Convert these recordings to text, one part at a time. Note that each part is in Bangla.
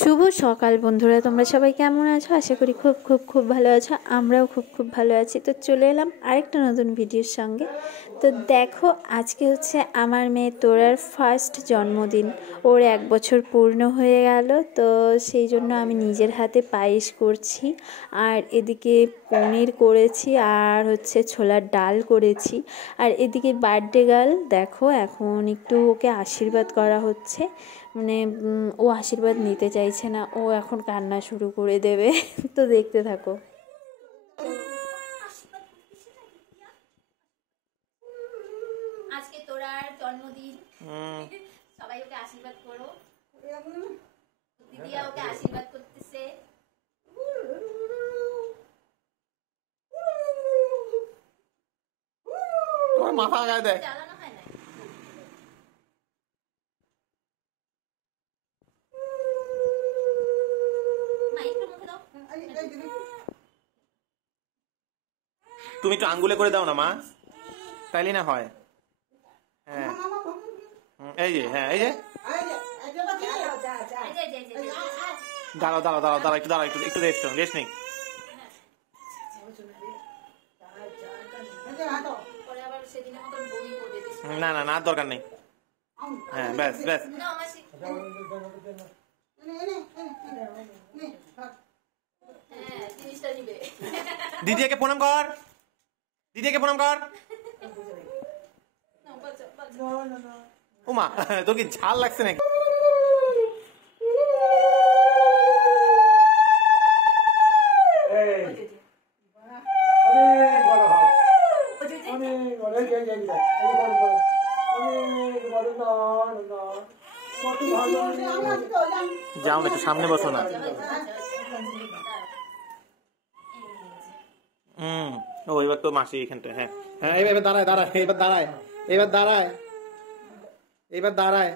শুভ সকাল বন্ধুরা, তোমরা সবাই কেমন আছো? আশা করি খুব খুব খুব ভালো আছো। আমরাও খুব খুব ভালো আছি। তো চলে এলাম আরেকটা নতুন ভিডিওর সঙ্গে। তো দেখো, আজকে হচ্ছে আমার মেয়ে তোরার ফার্স্ট জন্মদিন। ওর 1 বছর পূর্ণ হয়ে গেল। তো সেই জন্য আমি নিজের হাতে পায়েস করছি, আর এদিকে পনির করেছি, আর হচ্ছে ছোলার ডাল করেছি। আর এদিকে বার্থডে গার্ল দেখো, এখন একটু ওকে আশীর্বাদ করা হচ্ছে। মানে ও আশীর্বাদ নিতে চাইছে না, ও এখন কান্না শুরু করে দেবে। তো দেখতে থাকো। আজকে তোরার জন্মদিন, সবাই ওকে আশীর্বাদ করো। দিদিয়া ওকে আশীর্বাদ করতেছে। তোমার মাথা গায়ে দেয়। তুমি একটু আঙ্গুলে করে দাও না মা, তাইলে না হয়। হ্যাঁ এই যে, হ্যাঁ এই যে, দাঁড়াও দাঁড়াও দাঁড়াও দাঁড়াও, একটু দাঁড়াও, একটু রেস্ট নেই। না না না, দরকার নেই। হ্যাঁ ব্যাস ব্যাস। দিদিকে প্রণাম কর, দিদিকে প্রণাম কর। ওমা, তোর কি ঝাল লাগছে নাকি? যাও না, একটু সামনে বসো না। ও এবার তো মাসি এখানটা। হ্যাঁ হ্যাঁ, এবার দাঁড়ায় দাঁড়ায়, এবার দাঁড়ায়, এবার দাঁড়ায়, এবার দাঁড়ায়।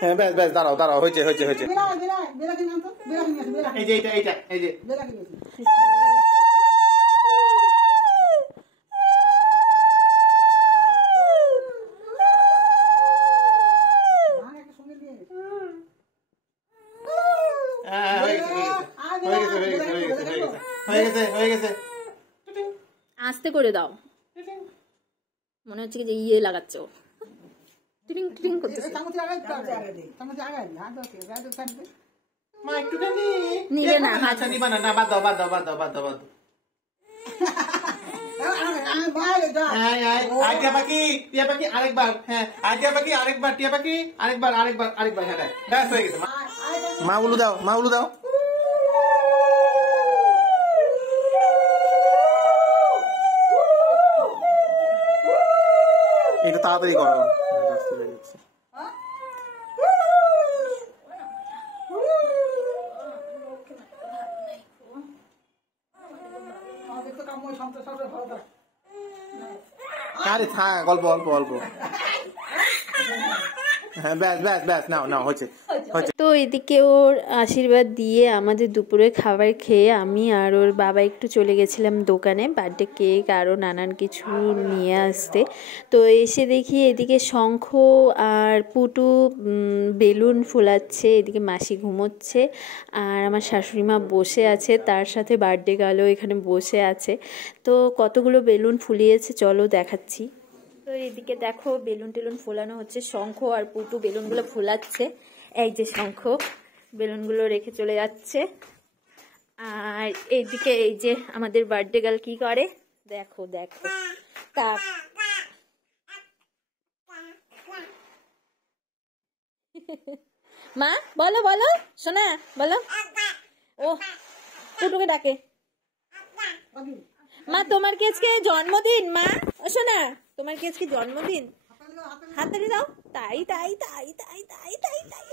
হ্যাঁ ব্যাস ব্যাস, দাঁড়াও দাঁড়াও, হয়েছে হয়েছে হয়েছে। এই যে এইটা এইটা এই যে, আস্তে করে দাও, মনে হচ্ছে কি যে ইয়ে লাগাচ্ছ। টিং টিং করতেছে। নিবে না, আচ্ছা নিবা না, না বাদ দাও বাদ দাও বাদ দাও বাদ দাও বাদ দাও। টিয়া পাখি, টিয়া পাখি আরেকবার। হ্যাঁ টিয়া পাখি আরেকবার, টিয়া পাখি আরেকবার আরেকবার আরেকবার। হ্যাঁ ব্যাস হয়ে গেছে। মা উলু দাও, মা উলু দাও। একটু তাড়াতাড়ি করো। আরে থাক, অল্প অল্প অল্প। হ্যাঁ ব্যাস ব্যাস ব্যাস, নাও নাও, হচ্ছে। তো এদিকে ওর আশীর্বাদ দিয়ে আমাদের দুপুরে খাবার খেয়ে আমি আর ওর বাবা একটু চলে গেছিলাম দোকানে বার্থডে কেক আরও নানান কিছু নিয়ে আসতে। তো এসে দেখি এদিকে শঙ্খ আর পুটু বেলুন ফোলাচ্ছে, এদিকে মাসি ঘুমোচ্ছে, আর আমার শাশুড়ি মা বসে আছে, তার সাথে বার্থডে গার্লও এখানে বসে আছে। তো কতগুলো বেলুন ফুলিয়েছে চলো দেখাচ্ছি। তো এদিকে দেখো বেলুন টেলুন ফোলানো হচ্ছে, শঙ্খ আর পুটু বেলুনগুলো ফোলাচ্ছে। এই যে শঙ্খ বেলুনগুলো রেখে চলে যাচ্ছে, আর এইদিকে এই যে আমাদের বার্থডে গার্ল কি করে দেখো দেখো। তা মা বলো বলো, শোনা বলো। ও পুটুকে ডাকে। মা তোমার কি আজকে জন্মদিন? মা ও শোনা, তোমার কি আজকে জন্মদিন? হাততালি দাও। তাই তাই তাই তাই তাই তাই তাই।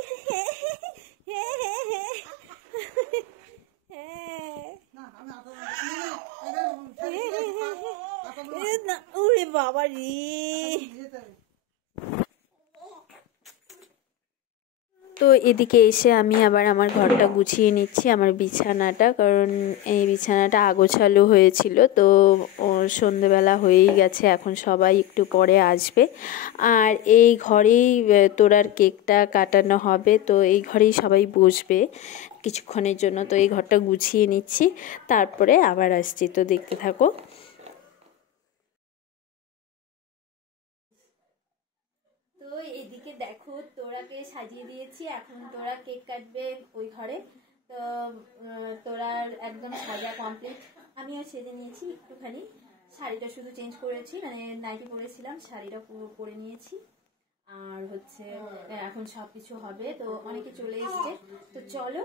উড়ে ওরে বাবা রে। তো এদিকে এসে আমি আবার আমার ঘরটা গুছিয়ে নিচ্ছি, আমার বিছানাটা, কারণ এই বিছানাটা আগোছালো হয়েছিল। তো সন্ধেবেলা হয়েই গেছে, এখন সবাই একটু পরে আসবে। আর এই ঘরেই তোরার কেকটা কাটানো হবে, তো এই ঘরেই সবাই বসবে কিছুক্ষণের জন্য। তো এই ঘরটা গুছিয়ে নিচ্ছি, তারপরে আবার আসছি, তো দেখতে থাকো। তো এদিকে দেখো তোরাকে সাজিয়ে দিয়েছি, এখন তোরা কেক কাটবে ওই ঘরে। তো তোরার একদম সাজা কমপ্লিট, আমিও সেজে নিয়েছি একটুখানি, শাড়িটা শুধু চেঞ্জ করেছি, মানে নাইটি পরেছিলাম, শাড়িটা পরে নিয়েছি। আর হচ্ছে এখন সব কিছু হবে, তো অনেকে চলে এসছে। তো চলো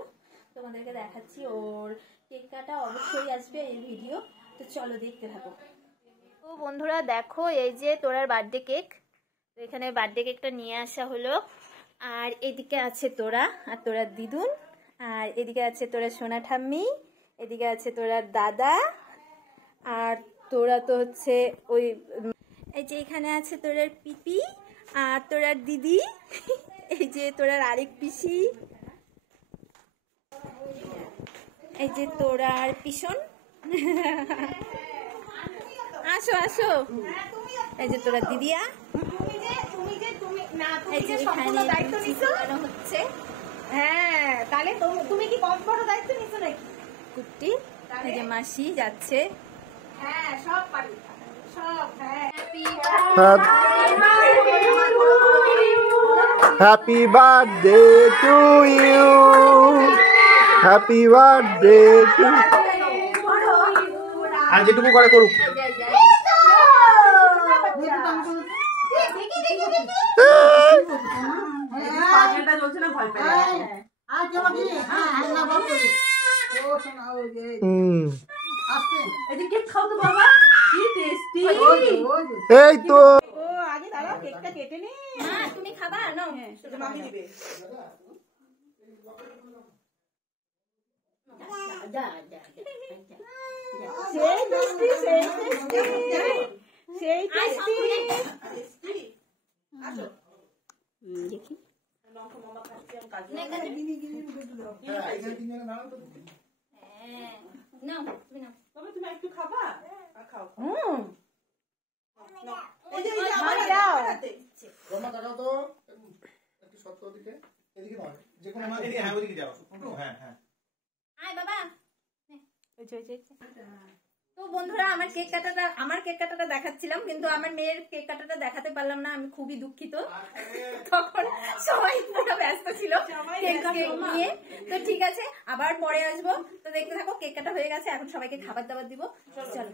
তোমাদেরকে দেখাচ্ছি, ওর কেক কাটা অবশ্যই আসবে এই ভিডিও, তো চলো দেখতে থাকো। তো বন্ধুরা দেখো, এই যে তোরার বার্থডে কেক, তো এখানে বার্থডে কেকটা নিয়ে আসা হলো। আর এদিকে আছে তোরা আর তোরার দিদুন, আর এদিকে আছে তোরা সোনা ঠাম্মি, এদিকে আছে তোরার দাদা, আর তোরা তো হচ্ছে ওই এই যে এখানে আছে তোরার পিপি আর তোরার দিদি, এই যে তোরার আরেক পিসি, এই যে তোরার পিছন। আসো আসো, এই যে তোরা দিদিয়া, এই যে এখানে দায়িত্ব নিছো হচ্ছে। হ্যাঁ, তাহলে তুমি কি কম বড় দায়িত্ব নিছো নাকি? কুট্টি, এই যে মাসি যাচ্ছে। হ্যাঁ, সব পারি সব। হ্যাঁ, happy birthday to you, happy birthday to. আর যেটুকু করে করুক। এই তো আগে দাঁড়াও, কেকটা কেটে নি। তুমি খাবা না? মামি দিবে। সেই টেস্টি, সেই টেস্টি, সেই টেস্টি। আসো দেখি তুমি একটু খাবা, খাও। তো বন্ধুরা, আমার কেক কাটাটা দেখাচ্ছিলাম, কিন্তু আমার মেয়ের কেক কাটাটা দেখাতে পারলাম না, আমি খুবই দুঃখিত। তখন সবাই পুরো ব্যস্ত ছিল কেক নিয়ে। তো ঠিক আছে, আবার পরে আসবো, তো দেখতে থাকো। কেক কাটা হয়ে গেছে, এখন সবাইকে খাবার দাবার দিব, চলো।